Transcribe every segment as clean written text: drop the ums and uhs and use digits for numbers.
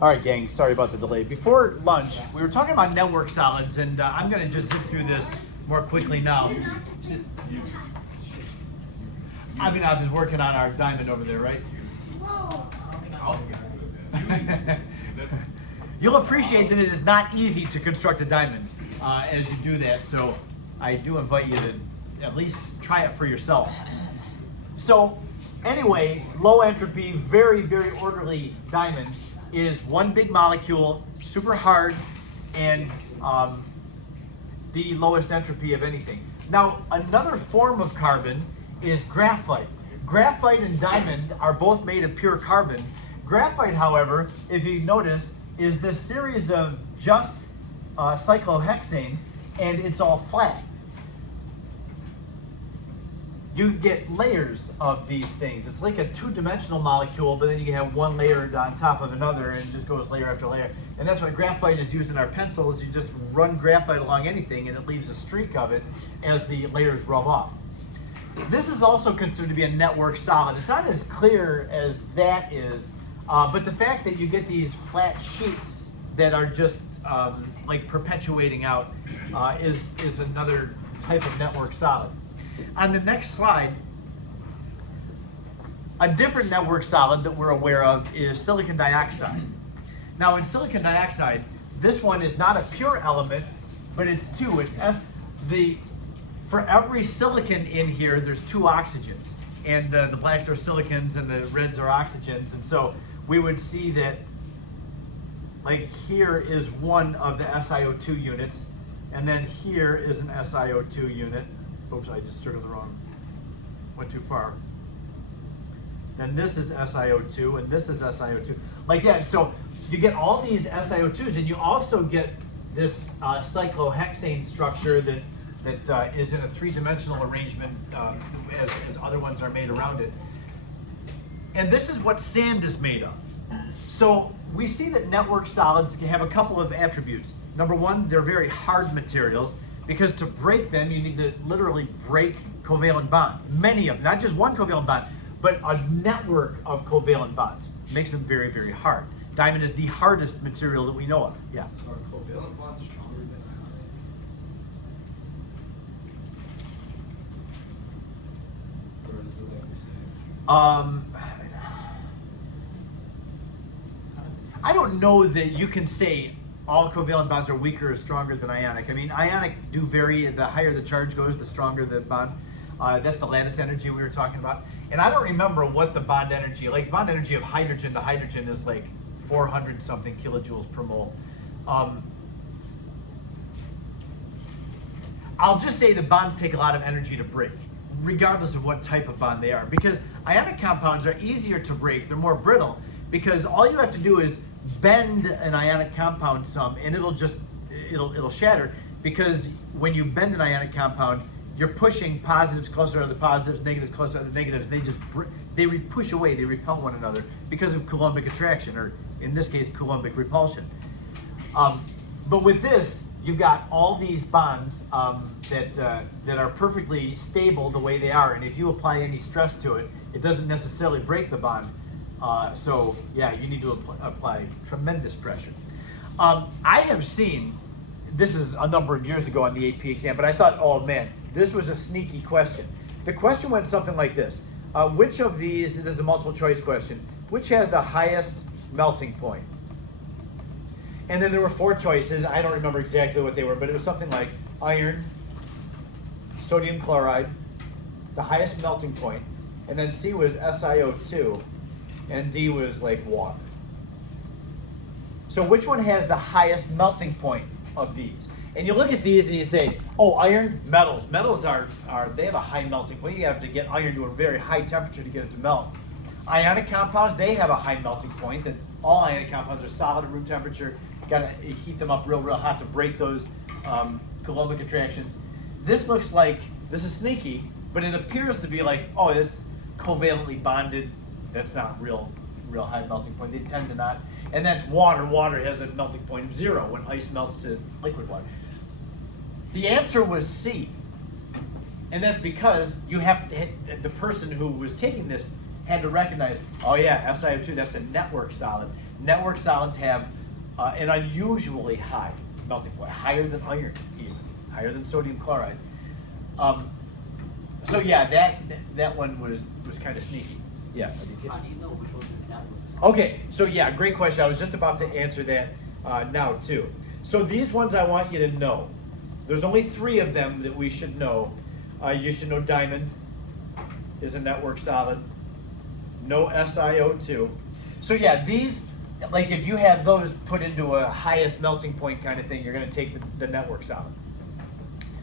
All right, gang, sorry about the delay. Before lunch, we were talking about network solids, and I'm going to just zip through this more quickly now. I mean, I was working on our diamond over there, right? You'll appreciate that it is not easy to construct a diamond as you do that, so I do invite you to at least try it for yourself. So anyway, low entropy, very, very orderly diamond is one big molecule, super hard, and the lowest entropy of anything. Now, another form of carbon is graphite. Graphite and diamond are both made of pure carbon. Graphite, however, if you notice, is this series of just cyclohexanes, and it's all flat. You get layers of these things. It's like a two-dimensional molecule, but then you can have one layer on top of another, and it just goes layer after layer. And that's why graphite is used in our pencils. You just run graphite along anything, and it leaves a streak of it as the layers rub off. This is also considered to be a network solid. It's not as clear as that is, but the fact that you get these flat sheets that are just like perpetuating out is another type of network solid. On the next slide, a different network solid that we're aware of is silicon dioxide. Now in silicon dioxide, this one is not a pure element, but it's two. For every silicon in here, there's two oxygens. And the blacks are silicons and the reds are oxygens. And so we would see that, like, here is one of the SiO2 units, and then here is an SiO2 unit. Oops, I just circled the wrong, went too far. Then this is SiO2, and this is SiO2, like that. So you get all these SiO2s, and you also get this cyclohexane structure that is in a three-dimensional arrangement as other ones are made around it. And this is what sand is made of. So we see that network solids can have a couple of attributes. Number one, they're very hard materials, because to break them, you need to literally break covalent bonds. Many of them, not just one covalent bond, but a network of covalent bonds. Makes them very, very hard. Diamond is the hardest material that we know of. Yeah. So are covalent bonds stronger than ionic? Or is it like the same? I don't know that you can say all covalent bonds are weaker or stronger than ionic. I mean, ionic do vary. The higher the charge goes, the stronger the bond. That's the lattice energy we were talking about. And I don't remember what the bond energy, like the bond energy of hydrogen to hydrogen is like 400 something kilojoules per mole. I'll just say the bonds take a lot of energy to break, regardless of what type of bond they are. Because ionic compounds are easier to break, they're more brittle, because all you have to do is bend an ionic compound some, and it'll shatter, because when you bend an ionic compound, you're pushing positives closer to the positives, negatives closer to the negatives. They push away, they repel one another because of Coulombic attraction, or in this case, Coulombic repulsion. But with this, you've got all these bonds that are perfectly stable the way they are, and if you apply any stress to it, it doesn't necessarily break the bond. So yeah, you need to apply tremendous pressure. I have seen, this is a number of years ago on the AP exam, but I thought, oh man, this was a sneaky question. The question went something like this. Which of these, this is a multiple choice question, which has the highest melting point? And then there were four choices. I don't remember exactly what they were, but it was something like iron, sodium chloride, the highest melting point, and then C was SiO2, and D was like water. So which one has the highest melting point of these? And you look at these and you say, oh, iron, metals. Metals they have a high melting point. You have to get iron to a very high temperature to get it to melt. Ionic compounds, they have a high melting point. That all ionic compounds are solid at room temperature. You gotta heat them up real hot to break those Coulombic attractions. This looks like, this is sneaky, but it appears to be like, oh, this covalently bonded. That's not real high melting point. They tend to not. And that's water. Water has a melting point of 0 when ice melts to liquid water. The answer was C. And that's because you have to, the person who was taking this had to recognize, oh yeah, SiO2, that's a network solid. Network solids have an unusually high melting point, higher than iron even, higher than sodium chloride. So yeah, that one was kind of sneaky. Yeah. How do you know which one's a network? Okay, so yeah, great question. I was just about to answer that now too. So these ones I want you to know. There's only 3 of them that we should know. You should know diamond is a network solid. No SiO2. So yeah, these, like if you have those put into a highest melting point kind of thing, you're going to take the network solid.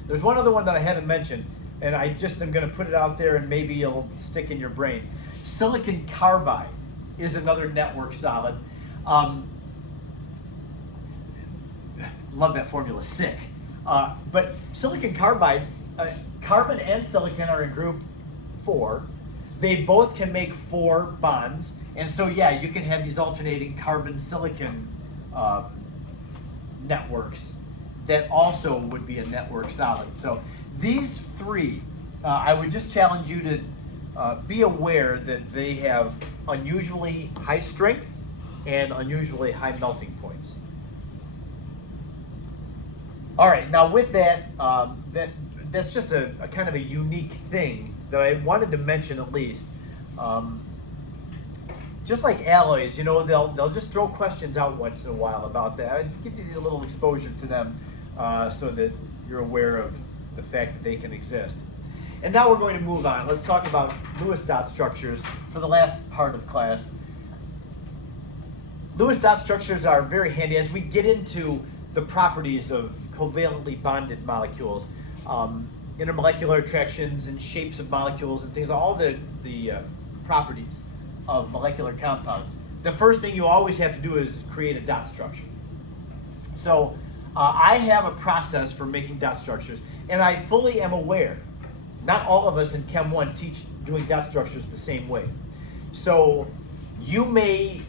There's one other one that I haven't mentioned, and I just am going to put it out there and maybe it'll stick in your brain. Silicon carbide is another network solid. Love that formula, sick. But silicon carbide, carbon and silicon are in group 4. They both can make 4 bonds. And so yeah, you can have these alternating carbon-silicon networks that also would be a network solid. So these 3, I would just challenge you to be aware that they have unusually high strength and unusually high melting points. All right, now with that, that's just a kind of a unique thing that I wanted to mention at least. Just like alloys, you know, they'll just throw questions out once in a while about that. I just give you a little exposure to them so that you're aware of the fact that they can exist. And now we're going to move on. Let's talk about Lewis dot structures for the last part of class. Lewis dot structures are very handy as we get into the properties of covalently bonded molecules, intermolecular attractions and shapes of molecules and things, all the properties of molecular compounds. The first thing you always have to do is create a dot structure. So I have a process for making dot structures, and I fully am aware, not all of us in Chem 1 teach doing dot structures the same way. So you may,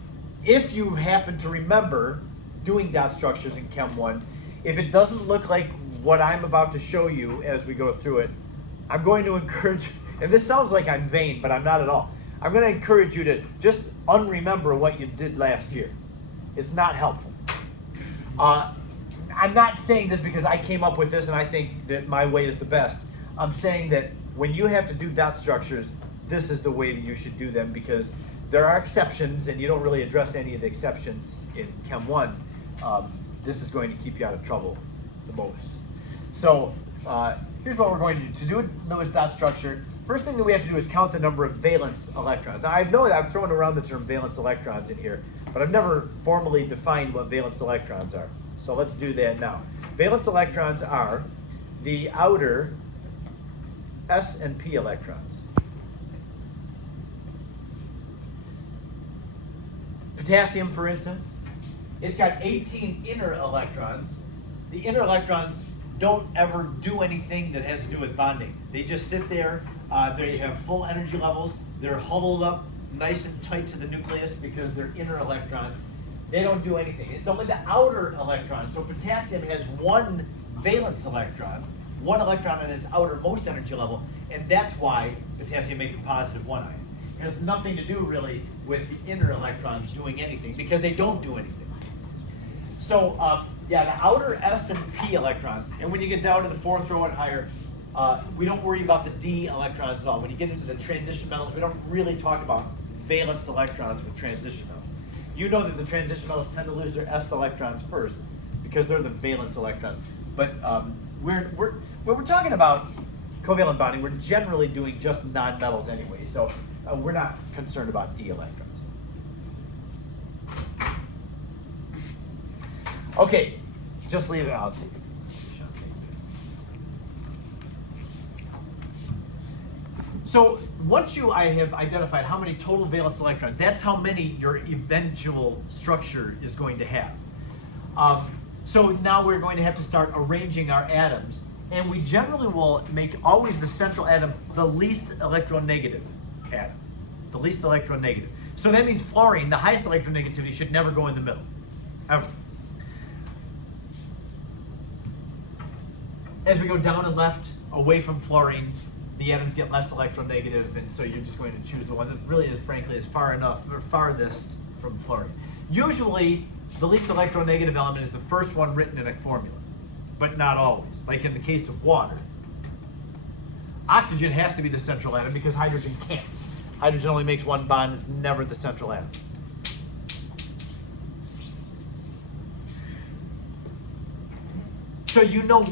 if you happen to remember doing dot structures in Chem 1, if it doesn't look like what I'm about to show you as we go through it, I'm going to encourage, and this sounds like I'm vain, but I'm not at all. I'm going to encourage you to just unremember what you did last year. It's not helpful. I'm not saying this because I came up with this and I think that my way is the best. I'm saying that when you have to do dot structures, this is the way that you should do them, because there are exceptions and you don't really address any of the exceptions in Chem 1. This is going to keep you out of trouble the most. So here's what we're going to do. To do a Lewis dot structure, first thing that we have to do is count the number of valence electrons. Now I know that I've thrown around the term valence electrons in here, but I've never formally defined what valence electrons are. So let's do that now. Valence electrons are the outer s and p electrons. Potassium, for instance, it's got 18 inner electrons. The inner electrons don't ever do anything that has to do with bonding. They just sit there. They have full energy levels. They're huddled up nice and tight to the nucleus because they're inner electrons. They don't do anything. It's only the outer electrons. So potassium has 1 valence electron, 1 electron on its outermost energy level, and that's why potassium makes a positive 1 ion. It has nothing to do really with the inner electrons doing anything because they don't do anything. So yeah, the outer s and p electrons, and when you get down to the 4th row and higher, we don't worry about the d electrons at all. When you get into the transition metals, we don't really talk about valence electrons with transition metals. You know that the transition metals tend to lose their s electrons first because they're the valence electrons. But when we're talking about covalent bonding, we're generally doing just non-metals anyway, so we're not concerned about d electrons. Okay, just leave it out. So once I have identified how many total valence electrons, that's how many your eventual structure is going to have. So now we're going to have to start arranging our atoms, and we generally will make always the central atom the least electronegative atom, the least electronegative. So that means fluorine, the highest electronegativity, should never go in the middle, ever. As we go down and left, away from fluorine, the atoms get less electronegative, and so you're just going to choose the one that really is, frankly, is far enough or farthest from fluorine. Usually, the least electronegative element is the first one written in a formula, but not always. Like in the case of water, oxygen has to be the central atom because hydrogen can't. Hydrogen only makes one bond, it's never the central atom. So you know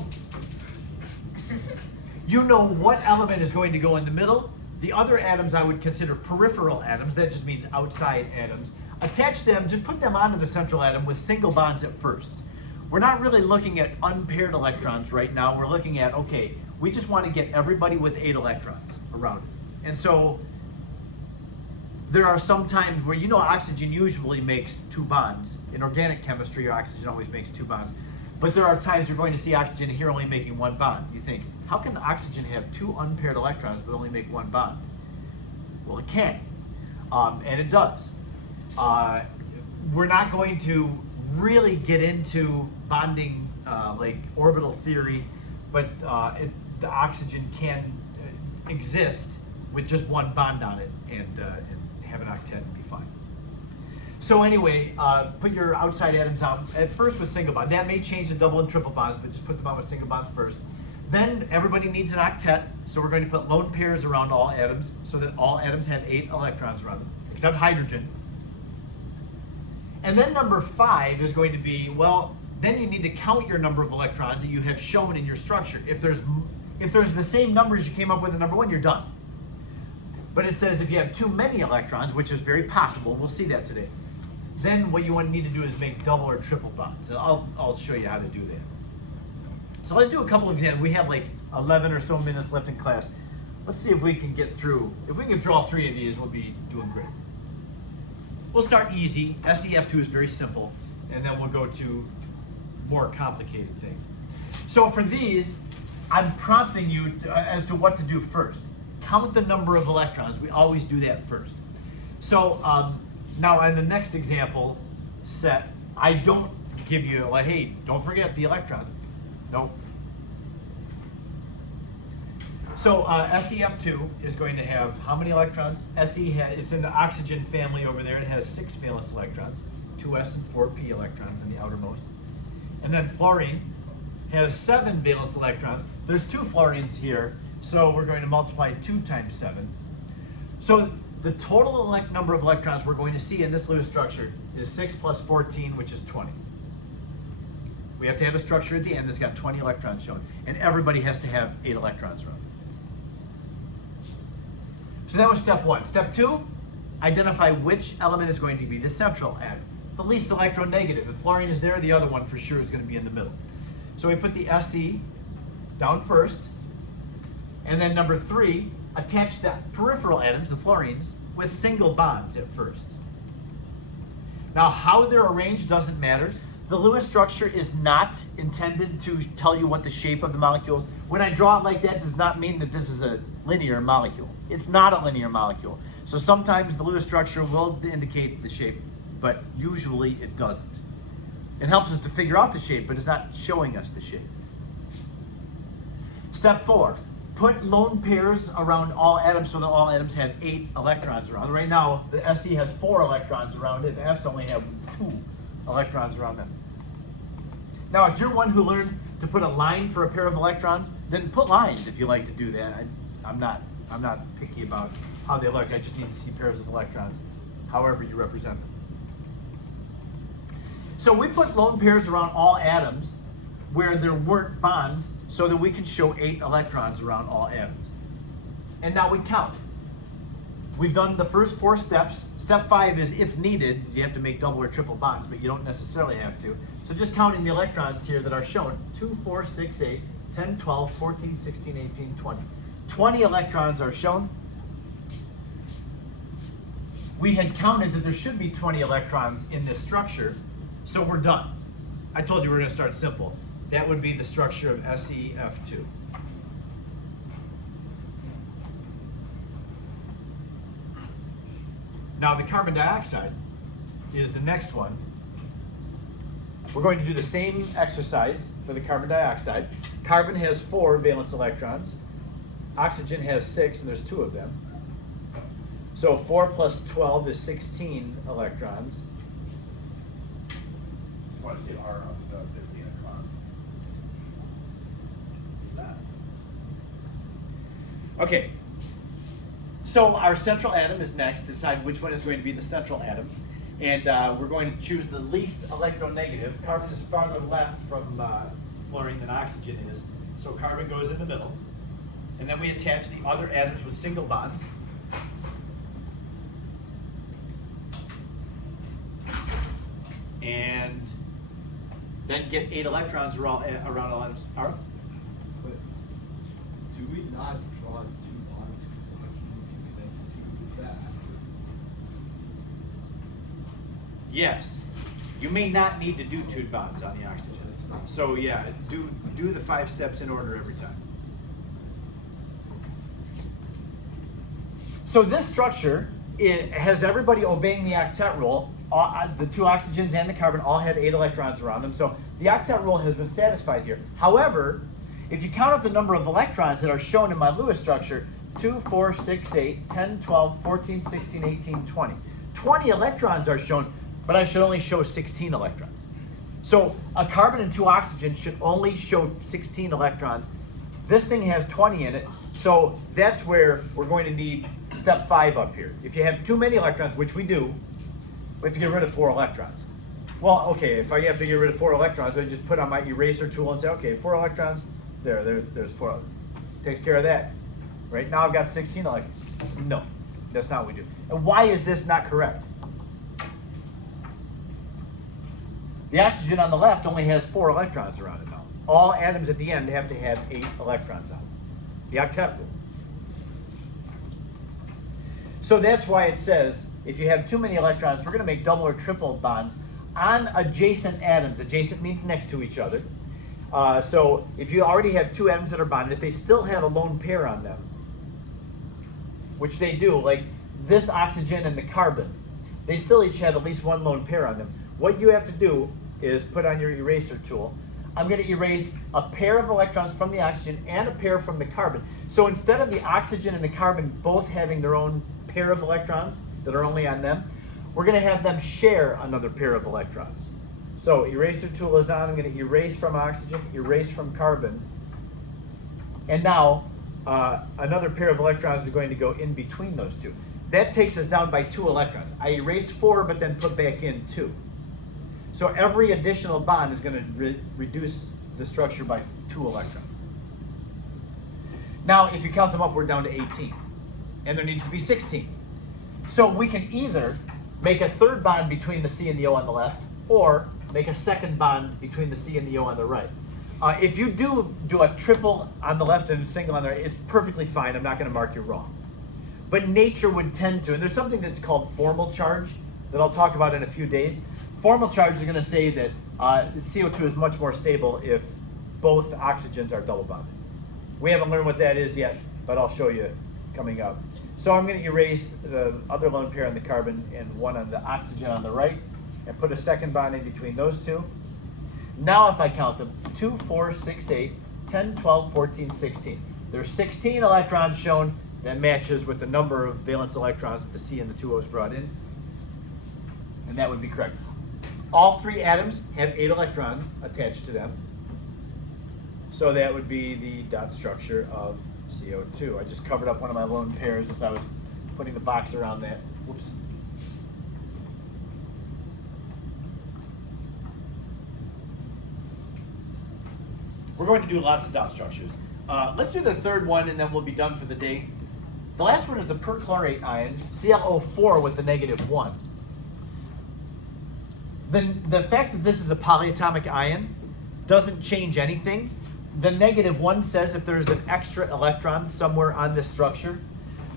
what element is going to go in the middle. The other atoms I would consider peripheral atoms, that just means outside atoms. Attach them, just put them onto the central atom with single bonds at first. We're not really looking at unpaired electrons right now. We're looking at, okay, we just want to get everybody with 8 electrons around it. And so there are some times where, oxygen usually makes 2 bonds. In organic chemistry, oxygen always makes 2 bonds. But there are times you're going to see oxygen here only making 1 bond. You think, how can oxygen have 2 unpaired electrons but only make 1 bond? Well, it can, and it does. We're not going to really get into bonding like orbital theory, but the oxygen can exist with just 1 bond on it and have an octet and be fine. So anyway, put your outside atoms out at first with single bond. That may change to double and triple bonds, but just put them out with single bonds first. Then everybody needs an octet, so we're going to put lone pairs around all atoms so that all atoms have 8 electrons around them, except hydrogen. And then number 5 is going to be, well, then you need to count your number of electrons that you have shown in your structure. If there's the same numbers you came up with in number 1, you're done. But it says if you have too many electrons, which is very possible, we'll see that today, then what you need to do is make double or triple bonds. And I'll show you how to do that. So let's do a couple of examples. We have like 11 or so minutes left in class. Let's see if we can get through. If we can get through all 3 of these, we'll be doing great. We'll start easy. SEF2 is very simple, and then we'll go to more complicated things. So for these, I'm prompting you as to what to do first. Count the number of electrons. We always do that first. So now in the next example set, I don't give you like, hey, don't forget the electrons. Nope. So SEF2 is going to have how many electrons? It's in the oxygen family over there. It has 6 valence electrons, 2s and 4p electrons in the outermost. And then fluorine has 7 valence electrons. There's 2 fluorines here, so we're going to multiply 2 times 7. So the total number of electrons we're going to see in this Lewis structure is 6 plus 14, which is 20. We have to have a structure at the end that's got 20 electrons shown, and everybody has to have 8 electrons around. So that was step 1. Step 2, identify which element is going to be the central atom, the least electronegative. If fluorine is there, the other one for sure is going to be in the middle. So we put the Se down first, and then number 3, attach the peripheral atoms, the fluorines, with single bonds at first. Now how they're arranged doesn't matter. The Lewis structure is not intended to tell you what the shape of the molecule is. When I draw it like that, does not mean that this is a linear molecule. It's not a linear molecule. So sometimes the Lewis structure will indicate the shape, but usually it doesn't. It helps us to figure out the shape, but it's not showing us the shape. Step 4, put lone pairs around all atoms so that all atoms have 8 electrons around. Right now, the Se has 4 electrons around it, the Fs only have 2 electrons around them. Now, if you're one who learned to put a line for a pair of electrons, then put lines if you like to do that. I'm not picky about how they look. I just need to see pairs of electrons, however you represent them. So we put lone pairs around all atoms where there weren't bonds so that we can show 8 electrons around all atoms. And now we count. We've done the first 4 steps. Step 5 is if needed, you have to make double or triple bonds, but you don't necessarily have to. So just counting the electrons here that are shown, 2, 4, 6, 8, 10, 12, 14, 16, 18, 20. 20 electrons are shown. We had counted that there should be 20 electrons in this structure, so we're done. I told you we're going to start simple. That would be the structure of SEF2. Now the carbon dioxide is the next one. We're going to do the same exercise for the carbon dioxide. Carbon has 4 valence electrons. Oxygen has 6, and there's 2 of them. So 4 plus 12 is 16 electrons. Just want to see R up to 50 electron. What's that? Okay. So our central atom is next. Decide which one is going to be the central atom. And we're going to choose the least electronegative. Carbon is farther left from fluorine than oxygen is. So carbon goes in the middle. And then we attach the other atoms with single bonds. And then get 8 electrons around atoms. But do we not draw 2 bonds connected to? Is that after? Yes. You may not need to do 2 bonds on the oxygen. It's not. So yeah, do the 5 steps in order every time. So this structure, it has everybody obeying the octet rule. The 2 oxygens and the carbon all have 8 electrons around them. So the octet rule has been satisfied here. However, if you count up the number of electrons that are shown in my Lewis structure, 2, 4, 6, 8, 10, 12, 14, 16, 18, 20. 20 electrons are shown, but I should only show 16 electrons. So a carbon and 2 oxygens should only show 16 electrons. This thing has 20 in it, so that's where we're going to need step 5 up here. If you have too many electrons, which we do, we have to get rid of 4 electrons. Well, okay, if I have to get rid of 4 electrons, I just put on my eraser tool and say, okay, 4 electrons, there's 4. Takes care of that. Right now I've got 16 electrons. No, that's not what we do. And why is this not correct? The oxygen on the left only has 4 electrons around it now. All atoms at the end have to have 8 electrons on them. The octet rule. So that's why it says if you have too many electrons, we're going to make double or triple bonds on adjacent atoms. Adjacent means next to each other. So if you already have 2 atoms that are bonded, if they still have a lone pair on them, which they do, like this oxygen and the carbon, they still each have at least 1 lone pair on them. What you have to do is put on your eraser tool. I'm going to erase a pair of electrons from the oxygen and a pair from the carbon. So instead of the oxygen and the carbon both having their own pair of electrons that are only on them, we're going to have them share another pair of electrons. So eraser tool is on. I'm going to erase from oxygen, erase from carbon. And now another pair of electrons is going to go in between those 2. That takes us down by 2 electrons. I erased 4 but then put back in 2. So every additional bond is going to reduce the structure by 2 electrons. Now, if you count them up, we're down to 18. And there needs to be 16. So we can either make a 3rd bond between the C and the O on the left, or make a 2nd bond between the C and the O on the right. If you do a triple on the left and a single on the right, it's perfectly fine. I'm not going to mark you wrong. But nature would tend to, and there's something that's called formal charge that I'll talk about in a few days. Formal charge is going to say that CO2 is much more stable if both oxygens are double bonded. We haven't learned what that is yet, but I'll show you coming up. So I'm going to erase the other lone pair on the carbon and 1 on the oxygen on the right, and put a 2nd bond in between those 2. Now if I count them, 2, 4, 6, 8, 10, 12, 14, 16. There's 16 electrons shown. That matches with the number of valence electrons that the C and the 2 O's brought in. And that would be correct. All 3 atoms have 8 electrons attached to them. So that would be the dot structure of CO2. I just covered up one of my lone pairs as I was putting the box around that. Whoops. We're going to do lots of dot structures. Let's do the 3rd one and then we'll be done for the day. The last one is the perchlorate ion, ClO4 with the -1. The fact that this is a polyatomic ion doesn't change anything. The -1 says that there's an extra electron somewhere on this structure.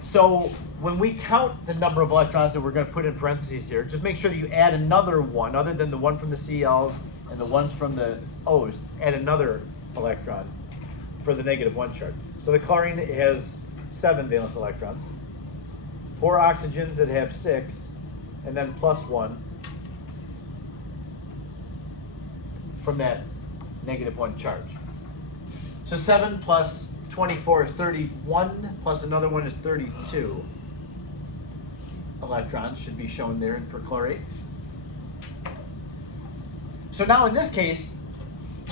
So when we count the number of electrons that we're going to put in parentheses here, just make sure that you add another one, other than the one from the Cl's and the ones from the O's, add another electron for the -1 charge. So the chlorine has 7 valence electrons, 4 oxygens that have 6, and then +1 from that -1 charge. So 7 plus 24 is 31, plus another one is 32 electrons, should be shown there in perchlorate. So now in this case,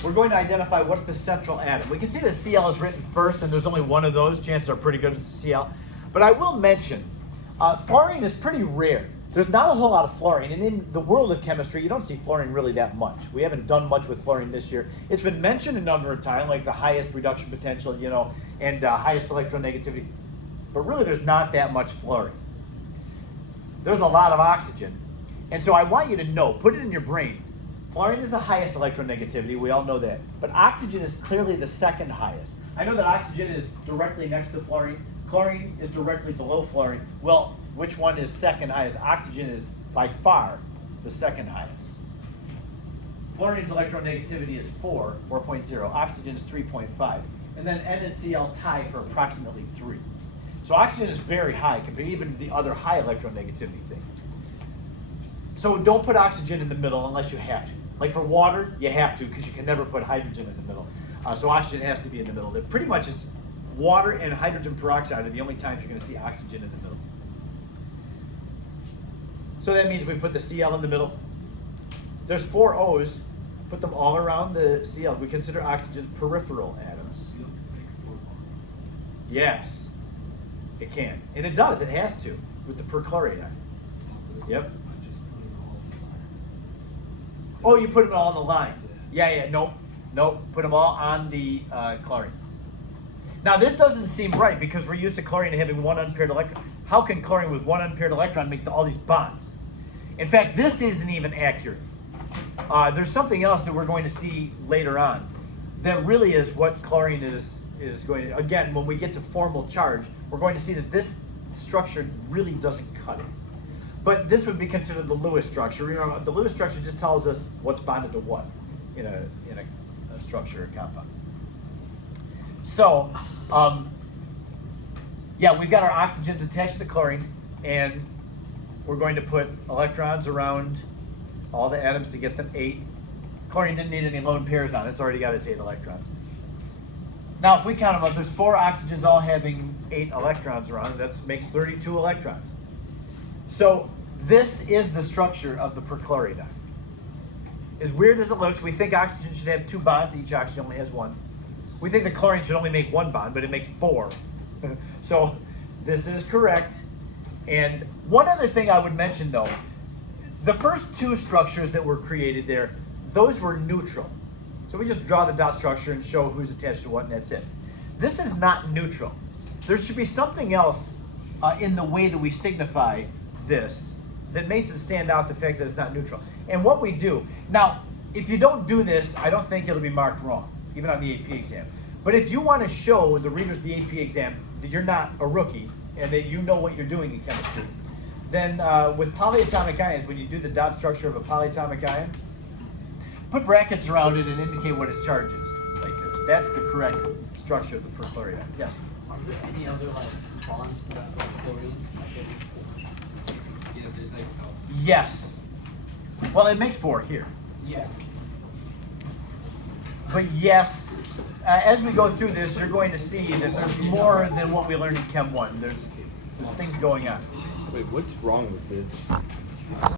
we're going to identify what's the central atom. We can see that Cl is written first, and there's only one of those. Chances are pretty good it's Cl. But I will mention, fluorine is pretty rare. There's not a whole lot of fluorine, and in the world of chemistry, you don't see fluorine really that much. We haven't done much with fluorine this year. It's been mentioned a number of times, like the highest reduction potential, you know, and highest electronegativity. But really, there's not that much fluorine. There's a lot of oxygen. And so I want you to know, put it in your brain, fluorine is the highest electronegativity, we all know that. But oxygen is clearly the second highest. I know that oxygen is directly next to fluorine. Chlorine is directly below fluorine. Well, which one is second highest? Oxygen is by far the second highest. Fluorine's electronegativity is 4.0. Oxygen is 3.5. And then N and Cl tie for approximately 3. So oxygen is very high compared even to the other high electronegativity things. So don't put oxygen in the middle unless you have to. Like for water, you have to because you can never put hydrogen in the middle. So oxygen has to be in the middle. It pretty much is water and hydrogen peroxide are the only times you're going to see oxygen in the middle. So that means we put the Cl in the middle. There's 4 O's. Put them all around the Cl. We consider oxygen peripheral atoms. Seal can make 4 bonds. Yes, it can. And it does. It has to with the perchlorate ion. Yep. I just put it all in the line. Oh, you put them all on the line. Yeah, nope. Put them all on the chlorine. Now this doesn't seem right because we're used to chlorine having one unpaired electron. How can chlorine with one unpaired electron make all these bonds? In fact, this isn't even accurate. There's something else that we're going to see later on that really is what chlorine is going to, again, when we get to formal charge, we're going to see that this structure really doesn't cut it. But this would be considered the Lewis structure. Remember, the Lewis structure just tells us what's bonded to what in a structure or compound. So, yeah, we've got our oxygens attached to the chlorine, and we're going to put electrons around all the atoms to get them 8. Chlorine didn't need any lone pairs on it. It's already got its 8 electrons. Now, if we count them up, there's 4 oxygens all having 8 electrons around. That makes 32 electrons. So this is the structure of the perchlorate ion. As weird as it looks, we think oxygen should have 2 bonds. Each oxygen only has 1. We think the chlorine should only make 1 bond, but it makes 4. So this is correct. And one other thing I would mention, though, the first 2 structures that were created there, those were neutral. So we just draw the dot structure and show who's attached to what, and that's it. This is not neutral. There should be something else in the way that we signify this that makes it stand out, the fact that it's not neutral. And what we do, now, if you don't do this, I don't think it'll be marked wrong, even on the AP exam. But if you want to show the readers of the AP exam that you're not a rookie and that you know what you're doing in chemistry, then with polyatomic ions, when you do the dot structure of a polyatomic ion, put brackets around it and indicate what its charge is, like this. That's the correct structure of the perchlorate ion. Yes? Are there any other like bonds that are chlorine? Yeah, there's like, Yes. Well, it makes 4 here. Yeah. But yes, as we go through this, you're going to see that there's more than what we learned in Chem 1. There's things going on. Wait, what's wrong with this?